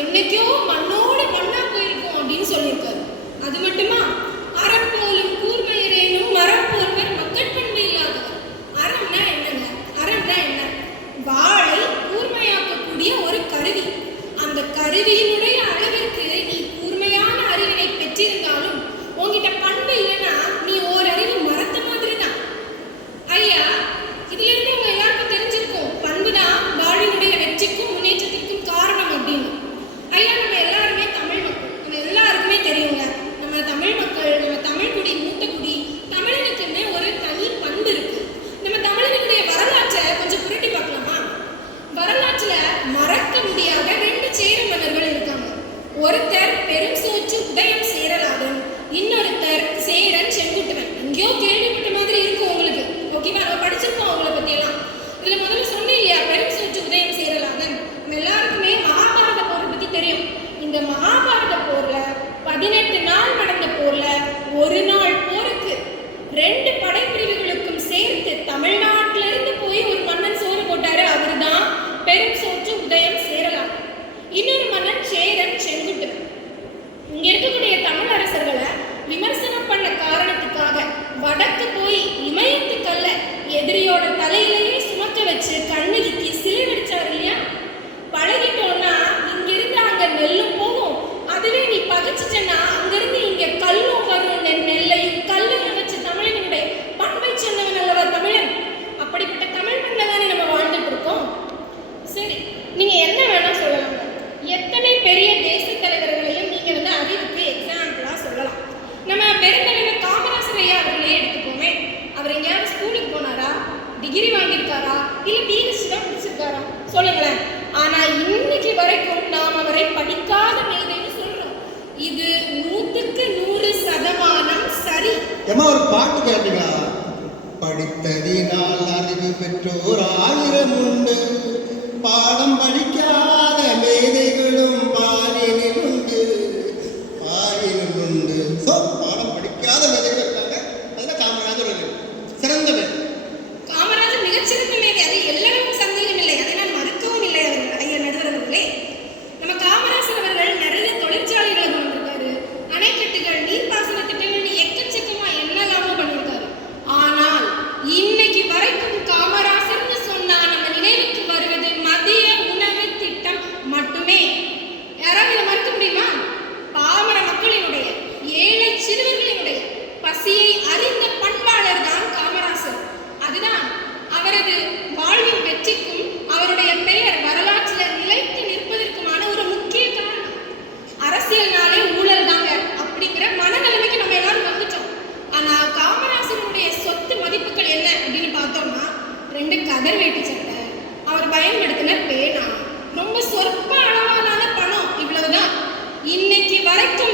என்னைக்கும் மண் நீங்கள் என்ன வேணால் சொல்லலாம். எத்தனை பெரிய தேச தலைவர்களையும் நீங்கள் வந்து அறிவுக்கு எக்ஸாம்பிளாக சொல்லலாம். நம்ம பெருந்தலைவர் காமராசர் ஐயா அவர்களே எடுத்துக்கோமே. அவர் எங்கேயாவது ஸ்கூலுக்கு போனாரா? டிகிரி வாங்கியிருக்காரா? இல்லை பிஹெச்டி தான் முடிச்சிருக்காரா? சொல்லுங்களேன். ஆனால் இன்னைக்கு வரைக்கும் நாம் அவரை படிக்காத மேதைன்னு சொல்கிறோம் இது நூற்றுக்கு நூறு சதமானம் சரி. ஒரு பாட்டு கேட்டீங்க. கதர் வேட்டி சட்டை அவர் பயன்படுத்தின பேனா. ரொம்ப சொற்ப அளவான பணம் இவ்வளவுதான். இன்னைக்கு வரைக்கும்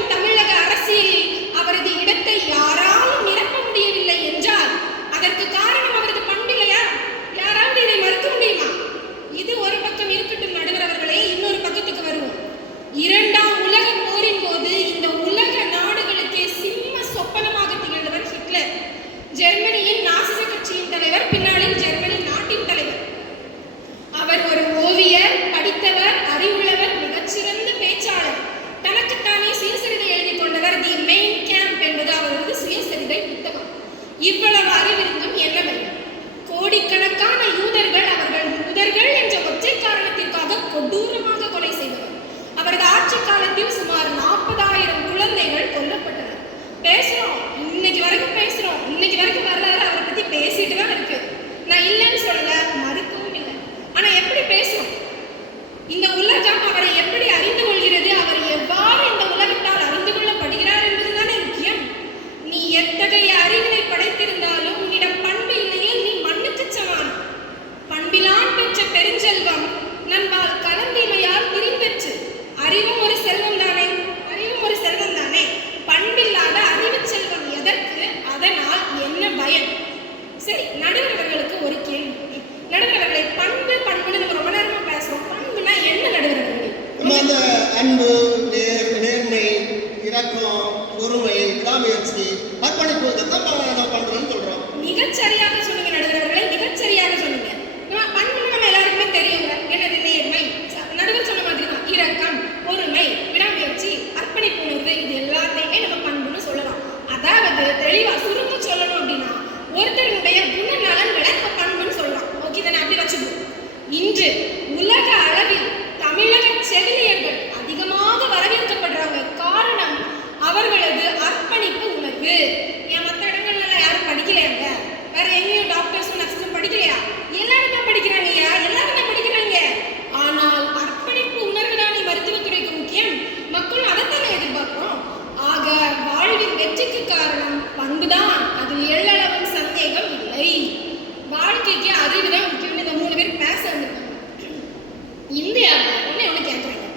இந்தியாவில் ஒன்று ஒன்று கேட்குறேங்க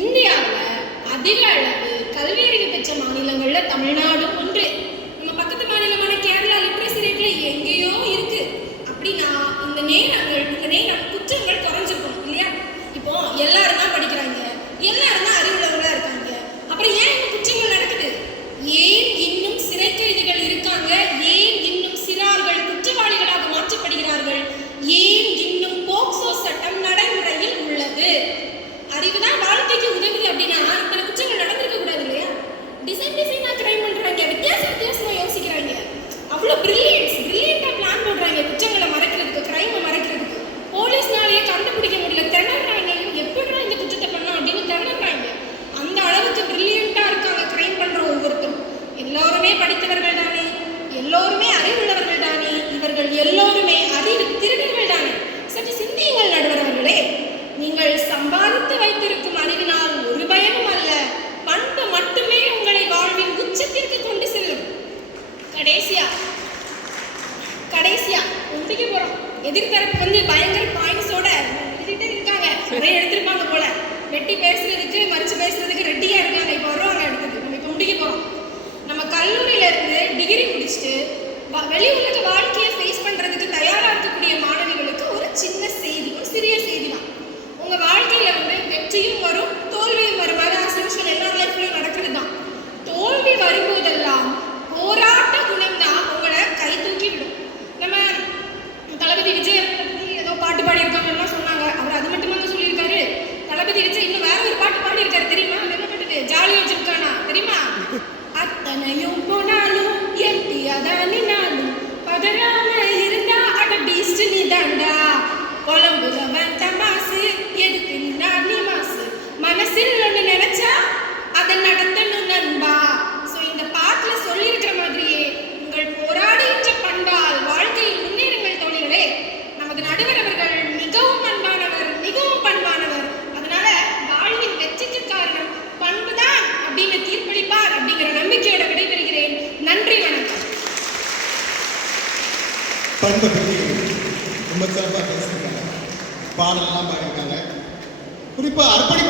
இந்தியாவில் அதிக அளவு கல்வி அறிவு பெற்ற மாநிலங்களில் தமிழ்நாடும் ஒன்று. நம்ம பக்கத்து மாநிலமான கேரளா லிட்ரஸி ரேட்டில் எங்கேயோ இருக்குது அப்படின்னா இந்த நேரங்கள் இந்த நேரம் குற்றங்கள் குறைஞ்சிருக்கணும் இல்லையா? இப்போ எல்லாரும் தான் படிக்கிறாங்க. எல்லாரும் எதிர்த்தரப்பு வந்து பயங்கர பாயிண்ட்ஸோட எழுதிட்டே இருக்காங்க. நிறைய எடுத்திருப்பாங்க போல. வெட்டி பேசுறதுக்கு மறுச்சு பேசுறதுக்கு ரெட்டியா இருக்காங்க. இப்போ வருவாங்க அடுத்தது நம்ம இப்போ முடிக்க போறோம். நம்ம கல்லூரியில இருந்து டிகிரி முடிச்சுட்டு வெளி உலக வாழ்க்கையை ஃபேஸ் பண்றதுக்கு பாடல்கள்லாம் பாடியிருக்காங்க. குறிப்பாக அர்ப்பணி